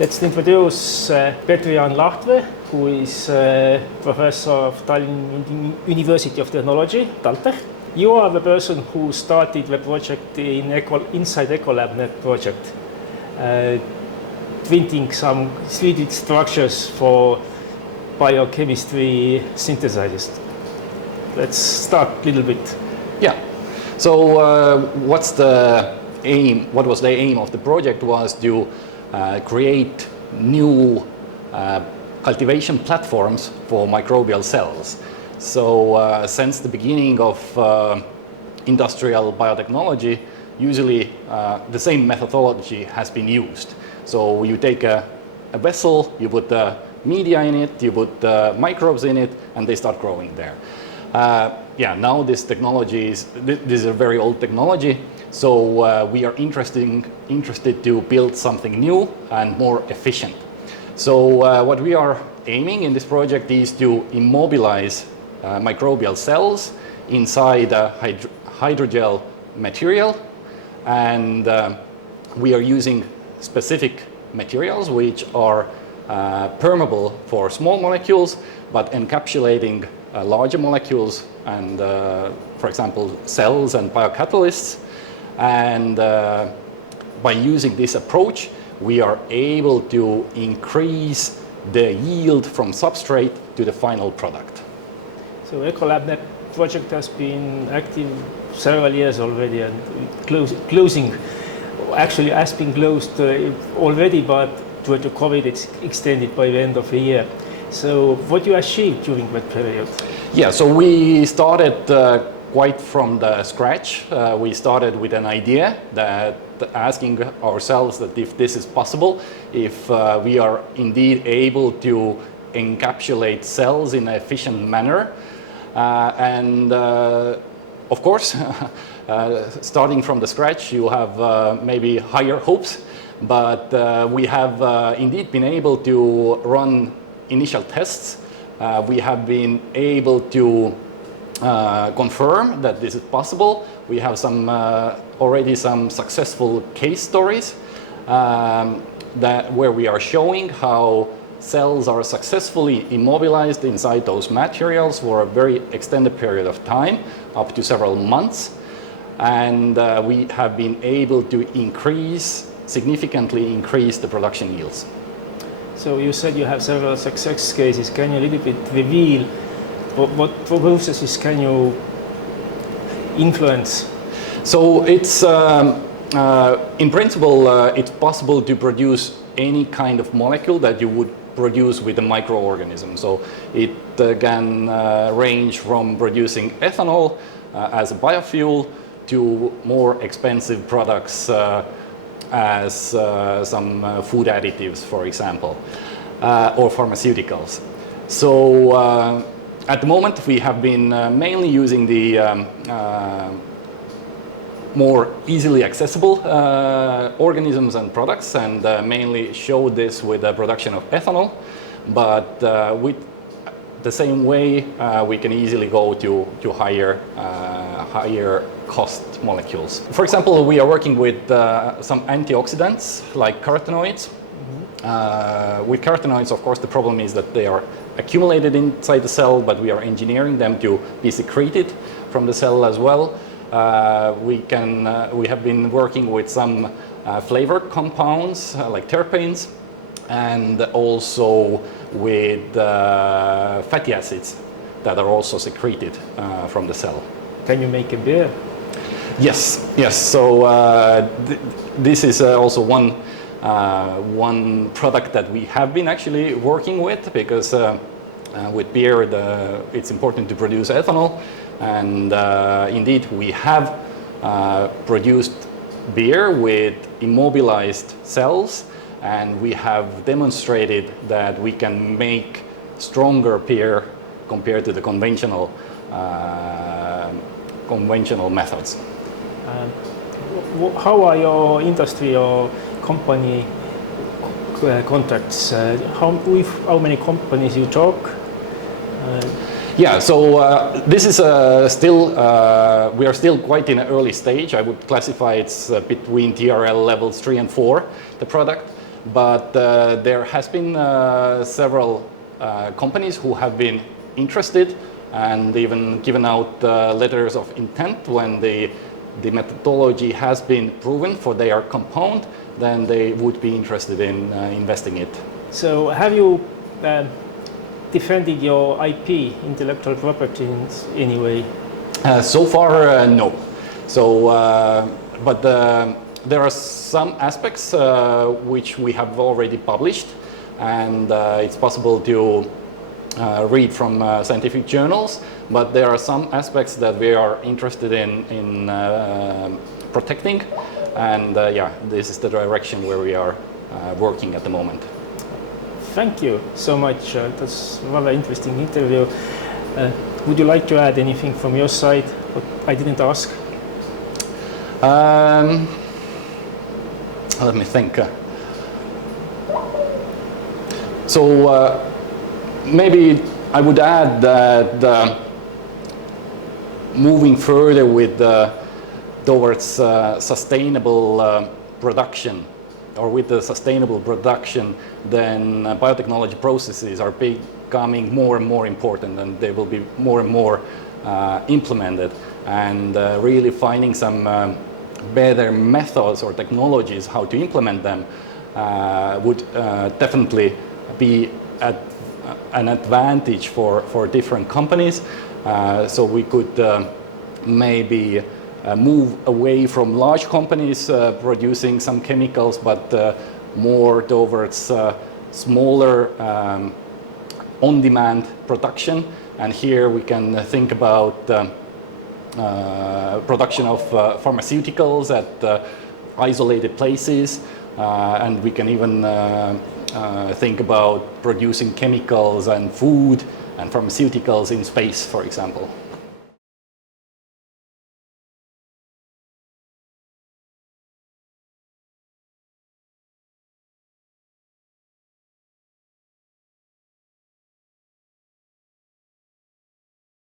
Let's introduce Petri-Jaan Lahtve, who is professor of Tallinn University of Technology, TalTech. You are the person who started the project inside Ecolabnet project, printing some 3D structures for biochemistry synthesizers. Let's start a little bit. Yeah. So what's the aim? What was the aim of the project? Was to create new cultivation platforms for microbial cells. So since the beginning of industrial biotechnology, usually the same methodology has been used. So you take a vessel, you put the media in it, you put the microbes in it, and they start growing there. Yeah, now this technology this is a very old technology, so we are interested to build something new and more efficient. So what we are aiming in this project is to immobilize microbial cells inside a hydrogel material, and we are using specific materials which are permeable for small molecules but encapsulating larger molecules and for example cells and biocatalysts, and by using this approach we are able to increase the yield from substrate to the final product. So Ecolabnet project has been active several years already, and closing actually has been closed already, but due to COVID it's extended by the end of the year. So what you achieved during that period? Yeah, so we started quite from the scratch. We started with an idea that asking ourselves that if this is possible, if we are indeed able to encapsulate cells in an efficient manner, and of course starting from the scratch you have maybe higher hopes, but we have indeed been able to run initial tests. We have been able to confirm that this is possible. We have already some successful case stories where we are showing how cells are successfully immobilized inside those materials for a very extended period of time, up to several months, and we have been able to significantly increase the production yields. So you said you have several success cases. Can you a little bit reveal what processes can you influence? So it's in principle it's possible to produce any kind of molecule that you would produce with a microorganism. So it can range from producing ethanol as a biofuel to more expensive products as some food additives, for example, or pharmaceuticals. So at the moment we have been mainly using the more easily accessible organisms and products, and mainly show this with the production of ethanol, but with the same way we can easily go to higher cost molecules. For example, we are working with some antioxidants like carotenoids. With carotenoids, of course, the problem is that they are accumulated inside the cell, but we are engineering them to be secreted from the cell as well. We have been working with some flavor compounds like terpenes, and also with fatty acids that are also secreted from the cell. Can you make a beer? Yes. So this is also one product that we have been actually working with, because with beer it's important to produce ethanol, and indeed we have produced beer with immobilized cells, and we have demonstrated that we can make stronger beer compared to the conventional methods. How are your industry or company contacts? With how many companies you talk? Yeah, so this is still, we are still quite in an early stage. I would classify it's between TRL levels 3 and 4, the product. but there has been several companies who have been interested and even given out letters of intent when the methodology has been proven for their compound, then they would be interested in investing it. So have you defended your IP, intellectual property, in any way? So far, no. So, but there are some aspects which we have already published, and it's possible to read from scientific journals, but there are some aspects that we are interested in protecting, and yeah, this is the direction where we are working at the moment. Thank you so much. That's a rather interesting interview. Would you like to add anything from your side what I didn't ask? Let me think. So maybe I would add that moving further with towards sustainable production, or with the sustainable production, then biotechnology processes are becoming more and more important, and they will be more and more implemented, and really finding some better methods or technologies how to implement them would definitely be an advantage for different companies. So we could maybe move away from large companies producing some chemicals, but more towards smaller on-demand production. And here we can think about production of pharmaceuticals at isolated places, and we can even think about producing chemicals and food and pharmaceuticals in space, for example.